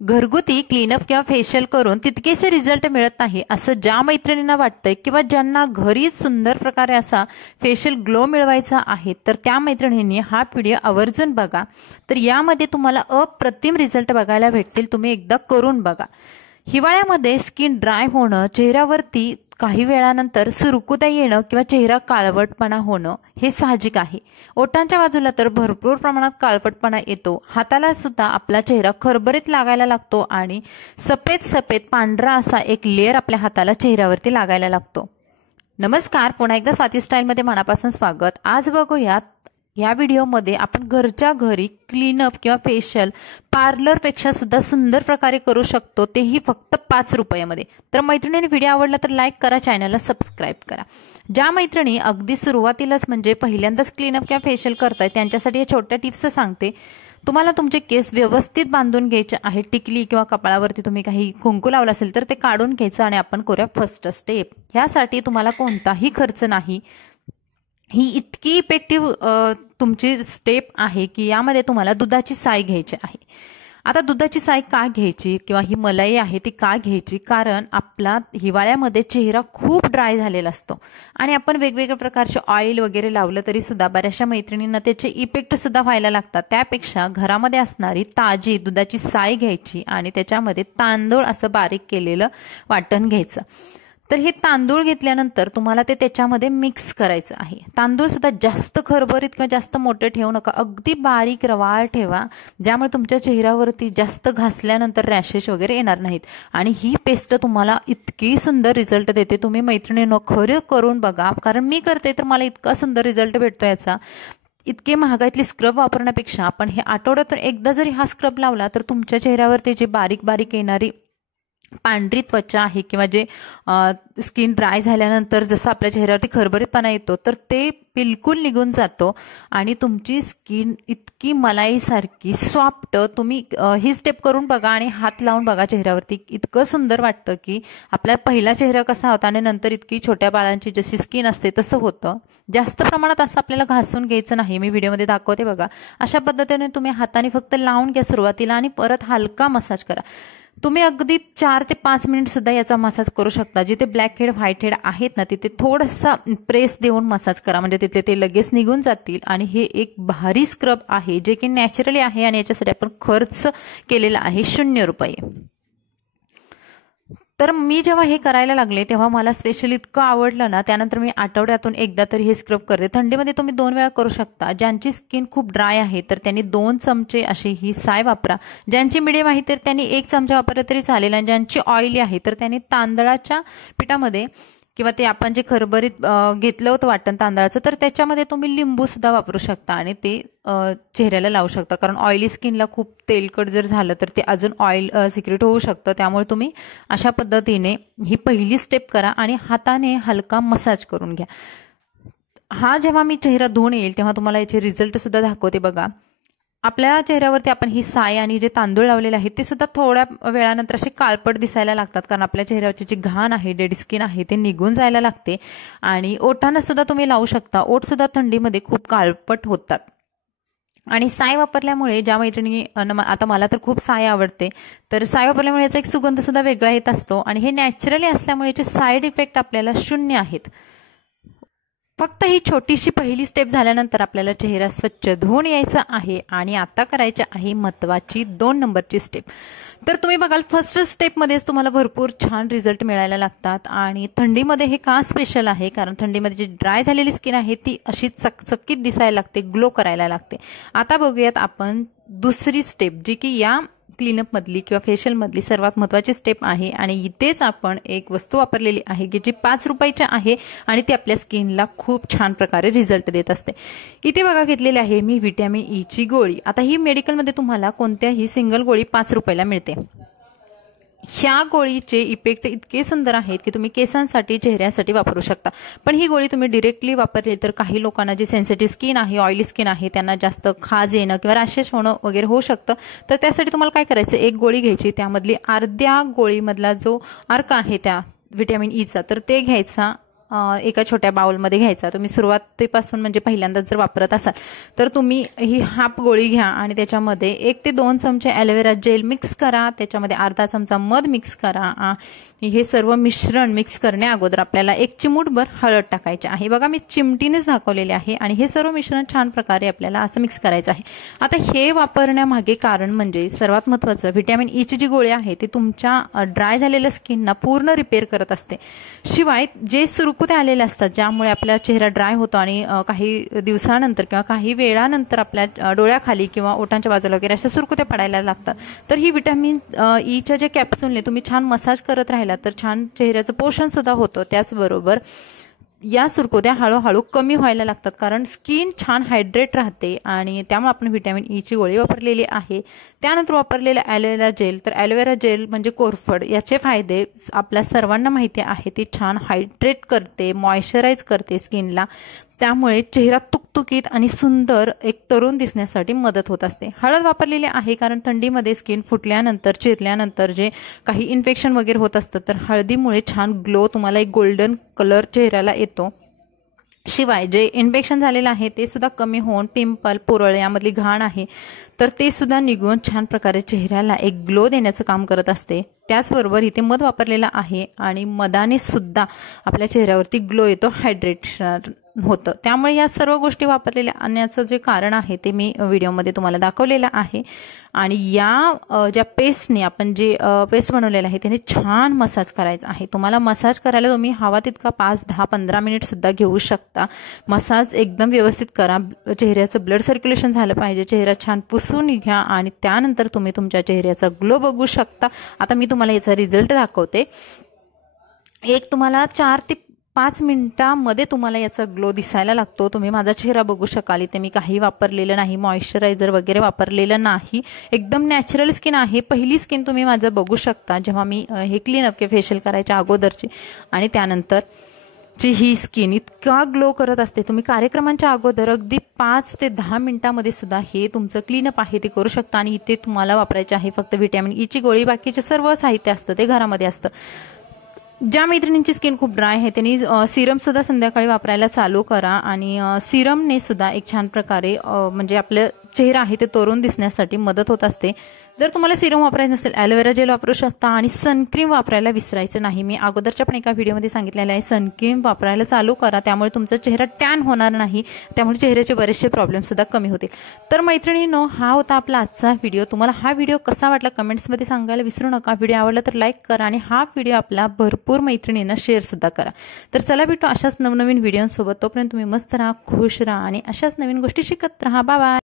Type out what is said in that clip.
घरगुती क्लीनअप किंवा फेशियल करून तितकेसे रिझल्ट मिळत नाही असं ज्या मैत्रिणींना वाटतंय किंवा ज्यांना घरीच सुंदर प्रकारे असा फेशियल ग्लो मिळवायचा आहे तर त्या मैत्रिणींनी हा व्हिडिओ आवर्जून बघा। तर यामध्ये तुम्हाला अप्रतिम रिझल्ट बघायला भेटतील, तुम्ही एकदा करून बघा। हिवाळ्यामध्ये स्किन ड्राय होणं, चेहऱ्यावरती काही वेळानंतर सुरकुत्या येणं किंवा चेहरा काळवटपणा होणं हे साहजिक आहे। ओठांच्या बाजूला तर भरपूर प्रमाणात काळवटपणा येतो, हाताला सुद्धा आपला चेहरा खरबरीत लागायला लागतो आणि सफेद सफेद पांढरा असा एक लेयर आपल्या हाताला चेहऱ्यावरती लागायला लागतो। नमस्कार, पुन्हा एकदा स्वाती स्टाईलमध्ये मनापासून स्वागत। आज बघूयात या व्हिडिओमध्ये आपण घरच्या घरी क्लीनअप किंवा फेशियल पार्लरपेक्षा सुद्धा सुंदर प्रकारे करू शकतो, तेही फक्त 5 रुपयामध्ये। तर मैत्रिणींनी व्हिडिओ आवडला तर लाईक करा, चॅनलला सबस्क्राईब करा। ज्या मैत्रिणी अगदी सुरुवातीलाच म्हणजे पहिल्यांदाच क्लीनअप किंवा फेशियल करताय त्यांच्यासाठी या छोट्या टिप्स सांगते। तुम्हाला तुमचे केस व्यवस्थित बांधून घ्यायचे आहे, टिकली किंवा कपाळावरती तुम्ही काही कुंकू लावला असेल तर ते काढून घ्यायचं आणि आपण करूया फर्स्ट स्टेप। ह्यासाठी तुम्हाला कोणताही खर्च नाही, ही इतकी इफेक्टिव्ह तुमची स्टेप आहे की यामध्ये तुम्हाला दुधाची साय घ्यायची आहे। आता दुधाची साय का घ्यायची किंवा ही मलाई आहे ती का घ्यायची, कारण आपला हिवाळ्यामध्ये चेहरा खूप ड्राय झालेला असतो आणि आपण वेगवेगळ्या प्रकारचे ऑइल वगैरे लावलं तरी सुद्धा बऱ्याचशा मैत्रिणींना त्याचे इफेक्ट सुद्धा व्हायला लागतात। त्यापेक्षा घरामध्ये असणारी ताजी दुधाची साय घ्यायची आणि त्याच्यामध्ये तांदूळ असं बारीक केलेलं वाटण घ्यायचं। तर हे तांदूळ घेतल्यानंतर तुम्हाला ते त्याच्यामध्ये मिक्स करायचं आहे। तांदूळ सुद्धा जास्त खरबरीत किंवा जास्त मोठे ठेवू नका, अगदी बारीक रवाळ ठेवा, ज्यामुळे तुमच्या चेहऱ्यावरती जास्त घासल्यानंतर रॅशेस वगैरे येणार नाहीत। आणि ही पेस्ट तुम्हाला इतकी सुंदर रिझल्ट देते, तुम्ही मैत्रिणींनो खरं करून बघा, कारण मी करते तर मला इतका सुंदर रिझल्ट भेटतो याचा। इतके महागातली स्क्रब वापरण्यापेक्षा आपण हे आठवड्यातून एकदा जरी हा स्क्रब लावला तर तुमच्या चेहऱ्यावरती जी बारीक बारीक येणारी पांढरी त्वचा आहे किंवा जे स्किन ड्राय झाल्यानंतर जसं आपल्या चेहऱ्यावरती खरबरीतपणा येतो तर ते बिलकुल निघून जातो आणि तुमची स्किन इतकी मलाईसारखी सॉफ्ट। तुम्ही ही स्टेप करून बघा आणि हात लावून बघा चेहऱ्यावरती, इतकं सुंदर वाटतं की आपला पहिला चेहरा कसा होता आणि नंतर इतकी छोट्या बाळांची जशी स्किन असते तसं होतं। जास्त प्रमाणात असं आपल्याला घासून घ्यायचं नाही, मी व्हिडिओमध्ये दाखवते बघा। अशा पद्धतीने तुम्ही हाताने फक्त लावून घ्या सुरुवातीला आणि परत हलका मसाज करा। तुम्ही अगदी 4 ते 5 मिनिट सुद्धा याचा मसाज करू शकता। जिथे ब्लॅक हेड व्हाईट हेड आहेत ना तिथे थोडासा प्रेस देऊन मसाज करा, म्हणजे तिथले ते लगेच निघून जातील। आणि हे एक भारी स्क्रब आहे जे की नॅचरली आहे आणि याच्यासाठी आपण खर्च केलेला आहे 0 रुपये। तर मी जेव्हा हे करायला लागले तेव्हा मला स्पेशली इतकं आवडलं ना, त्यानंतर मी आठवड्यातून एकदा तरी हे स्क्रब करते। थंडीमध्ये तुम्ही 2 वेळा करू शकता। ज्यांची स्किन खूप ड्राय आहे तर त्यांनी 2 चमचे अशी ही साय वापरा, ज्यांची मिडियम आहे तर त्यांनी 1 चमचा वापरला तरी चालेल, आणि ज्यांची ऑइली आहे तर त्यांनी तांदळाच्या पिठामध्ये किंवा ते आपण जे खरबरीत घेतलं होतं वाटण तांदळाचं तर त्याच्यामध्ये तुम्ही लिंबू सुद्धा वापरू शकता आणि ते चेहऱ्याला लावू शकता, कारण ऑइली स्किनला खूप तेलकट जर झालं तर ते अजून ऑइल सिक्रेट होऊ शकतं। त्यामुळे तुम्ही अशा पद्धतीने ही पहिली स्टेप करा आणि हाताने हलका मसाज करून घ्या। हा जेव्हा मी चेहरा धुवून येईल तेव्हा तुम्हाला याचे रिझल्ट सुद्धा दाखवते बघा। आपल्या चेहऱ्यावरती आपण ही साय आणि जे तांदूळ लावलेले आहेत ते सुद्धा थोड्या वेळानंतर असे काळपट दिसायला लागतात, कारण आपल्या चेहऱ्यावरची जी घाण आहे, डेड स्किन आहे, ते निघून जायला लागते। आणि ओठांना सुद्धा तुम्ही लावू शकता, ओठ सुद्धा थंडीमध्ये खूप काळपट होतात। आणि साय वापरल्यामुळे ज्या मैत्रिणी, आता मला तर खूप साय आवडते, तर साय वापरल्यामुळे याचा एक सुगंध सुद्धा वेगळा येत असतो आणि हे नॅचरली असल्यामुळे याचे साईड इफेक्ट आपल्याला 0 आहेत। फक्त ही छोटीशी पहिली स्टेप झाल्यानंतर आपल्याला चेहरा स्वच्छ धुवून यायचा आहे आणि आता करायची आहे महत्त्वाची 2 नंबरची स्टेप। तर तुम्ही बघाल फर्स्ट स्टेपमध्येच तुम्हाला भरपूर छान रिझल्ट मिळायला लागतात। आणि थंडीमध्ये हे का स्पेशल आहे, कारण थंडीमध्ये जी ड्राय झालेली स्किन आहे ती अशी चकचकीत दिसायला लागते, ग्लो करायला लागते। आता बघूयात आपण दुसरी स्टेप, जी की या क्लीनअप मधली किंवा फेशियल मधली सर्वात महत्त्वाची स्टेप आहे। आणि इथेच आपण एक वस्तू वापरलेली आहे की जी 5 रुपयाची आहे आणि ती आपल्या स्किनला खूप छान प्रकारे रिझल्ट देत असते। इथे बघा घेतलेली आहे मी व्हिटॅमिन ई ची गोळी। आता ही मेडिकलमध्ये तुम्हाला कोणत्याही सिंगल गोळी 5 रुपयाला मिळते। ह्या गोळीचे इफेक्ट इतके सुंदर आहेत की तुम्ही केसांसाठी, चेहऱ्यासाठी वापरू शकता। पण ही गोळी तुम्ही डायरेक्टली वापरली तर काही लोकांना जी सेन्सिटिव्ह स्किन आहे, ऑइली स्किन आहे, त्यांना जास्त खाज येणं किंवा रॅशेस होणं वगैरे होऊ शकतं। तर त्यासाठी तुम्हाला काय करायचं, एक गोळी घ्यायची, त्यामधली अर्ध्या गोळीमधला जो अर्क आहे त्या व्हिटॅमिन ईचा तर ते घ्यायचा एका छोट्या बाउलमध्ये घ्यायचा। तुम्ही सुरुवातीपासून म्हणजे पहिल्यांदा जर वापरत असाल तर तुम्ही ही हाफ गोळी घ्या आणि त्याच्यामध्ये 1 ते 2 चमचे ॲलोवेरा जेल मिक्स करा, त्याच्यामध्ये अर्धा चमचा मध मिक्स करा। हे सर्व मिश्रण मिक्स करण्या अगोदर आपल्याला 1 चिमूटभर हळद टाकायची आहे। बघा मी चिमटीनेच दाखवलेले आहे आणि हे सर्व मिश्रण छान प्रकारे आपल्याला असं मिक्स करायचं आहे। आता हे वापरण्यामागे कारण म्हणजे सर्वात महत्त्वाचं व्हिटॅमिन ई ची जी गोळी आहे ती तुमच्या ड्राय झालेल्या स्किनला पूर्ण रिपेअर करत असते। शिवाय जे सुरकुत्या आलेले असतात ज्यामुळे आपला चेहरा ड्राय होतो आणि काही दिवसानंतर किंवा काही वेळानंतर आपल्या डोळ्याखाली किंवा ओठांच्या बाजूला वगैरे अशा सुरकुत्या पडायला लागतात, तर ही व्हिटॅमिन ईच्या जे कॅप्सूलने तुम्ही छान मसाज करत राहिला तर छान चेहऱ्याचं पोषण सुद्धा होतं। त्याचबरोबर या सुरकुत्या हळूहळू कमी व्हायला लागतात कारण स्किन छान हायड्रेट राहते आणि त्यामुळे आपण व्हिटॅमिन ई ची गोळी वापरलेली आहे। त्यानंतर वापरलेला ॲलोवेरा जेल, तर ॲलोवेरा जेल म्हणजे कोरफड, याचे फायदे आपल्या सर्वांना माहिती आहे। ती छान हायड्रेट करते, मॉइश्चराइज करते स्किनला, त्यामुळे चेहरा तुकतुकीत आणि सुंदर एक तरुण दिसण्यासाठी मदत होत असते। हळद वापरलेली आहे कारण थंडीमध्ये स्किन फुटल्यानंतर चिरल्यानंतर जे काही इन्फेक्शन वगैरे होत असतं तर हळदीमुळे छान ग्लो, तुम्हाला एक गोल्डन कलर चेहऱ्याला येतो। शिवाय जे इन्फेक्शन झालेलं आहे ते सुद्धा कमी होऊन पिंपल, पुरळ यामधली घाण आहे तर ते सुद्धा निघून छान प्रकारे चेहऱ्याला एक ग्लो देण्याचं काम करत असते। त्याचबरोबर इथे मध वापरलेला आहे आणि मधाने सुद्धा आपल्या चेहऱ्यावरती ग्लो येतो, हायड्रेशन होतं। त्यामुळे या सर्व गोष्टी वापरलेल्या आणण्याचं जे कारण आहे ते मी व्हिडिओमध्ये तुम्हाला दाखवलेलं आहे। आणि या ज्या पेस्टने आपण जे पेस्ट बनवलेलं आहे त्याने छान मसाज करायचा आहे। तुम्हाला मसाज करायला तुम्ही हवा तितका 5, 10, 15 मिनिट सुद्धा घेऊ शकता। मसाज एकदम व्यवस्थित करा, चेहऱ्याचं ब्लड सर्क्युलेशन झालं पाहिजे, चेहरा छान पुसून घ्या आणि त्यानंतर तुम्ही तुमच्या चेहऱ्याचा ग्लो बघू शकता। आता मी तुम्हाला याचा रिझल्ट दाखवते। एक तुम्हाला 4 ते 5 मिनिटांमध्ये तुम्हाला याचा ग्लो दिसायला लागतो। तुम्ही माझा चेहरा बघू शकाल, इथे मी काही वापरलेलं नाही, मॉइश्चरायझर वगैरे वापरलेलं नाही, एकदम नॅचरल स्किन आहे। पहिली स्किन तुम्ही माझं बघू शकता जेव्हा मी हे क्लीनअप के फेशियल करायच्या अगोदरची आणि त्यानंतर ची ही स्किन इतका ग्लो करत असते। तुम्ही कार्यक्रमांच्या अगोदर अगदी 5 ते 10 मिनिटांमध्ये सुद्धा हे तुमचं क्लीनअप आहे ते करू शकता। आणि इथे तुम्हाला वापरायचे आहे फक्त व्हिटॅमिन ई ची गोळी, बाकीचे सर्व साहित्य असतं ते घरामध्ये असतं। ज्या मैत्रिणींची स्किन खूप ड्राय आहे त्यांनी सिरम सुद्धा संध्याकाळी वापरायला चालू करा आणि सिरमने सुद्धा एक छान प्रकारे म्हणजे आपलं चेहरा आहे ते तरुण दिसण्यासाठी मदत होत असते। जर तुम्हाला सिरम वापरायचं नसेल ॲलोवेरा जेल वापरू शकता आणि सनक्रीम वापरायला विसरायचं नाही। मी अगोदरच्या पण एका व्हिडिओमध्ये सांगितलेलं आहे सनक्रीम वापरायला चालू करा, त्यामुळे तुमचा चेहरा टॅन होणार नाही, त्यामुळे चेहऱ्याचे बरेचसे प्रॉब्लेम सुद्धा कमी होतील। तर मैत्रिणींनो, हा होता आपला आजचा व्हिडिओ। तुम्हाला हा व्हिडिओ कसा वाटला कमेंट्समध्ये सांगायला विसरू नका। व्हिडिओ आवडला तर लाईक करा आणि हा व्हिडिओ आपला भरपूर मैत्रिणींना शेअर सुद्धा करा। तर चला भेटू अशाच नवनवीन व्हिडिओसोबत, तोपर्यंत तुम्ही मस्त राहा, खुश राहा आणि अशाच नवीन गोष्टी शिकत राहा। Bye bye.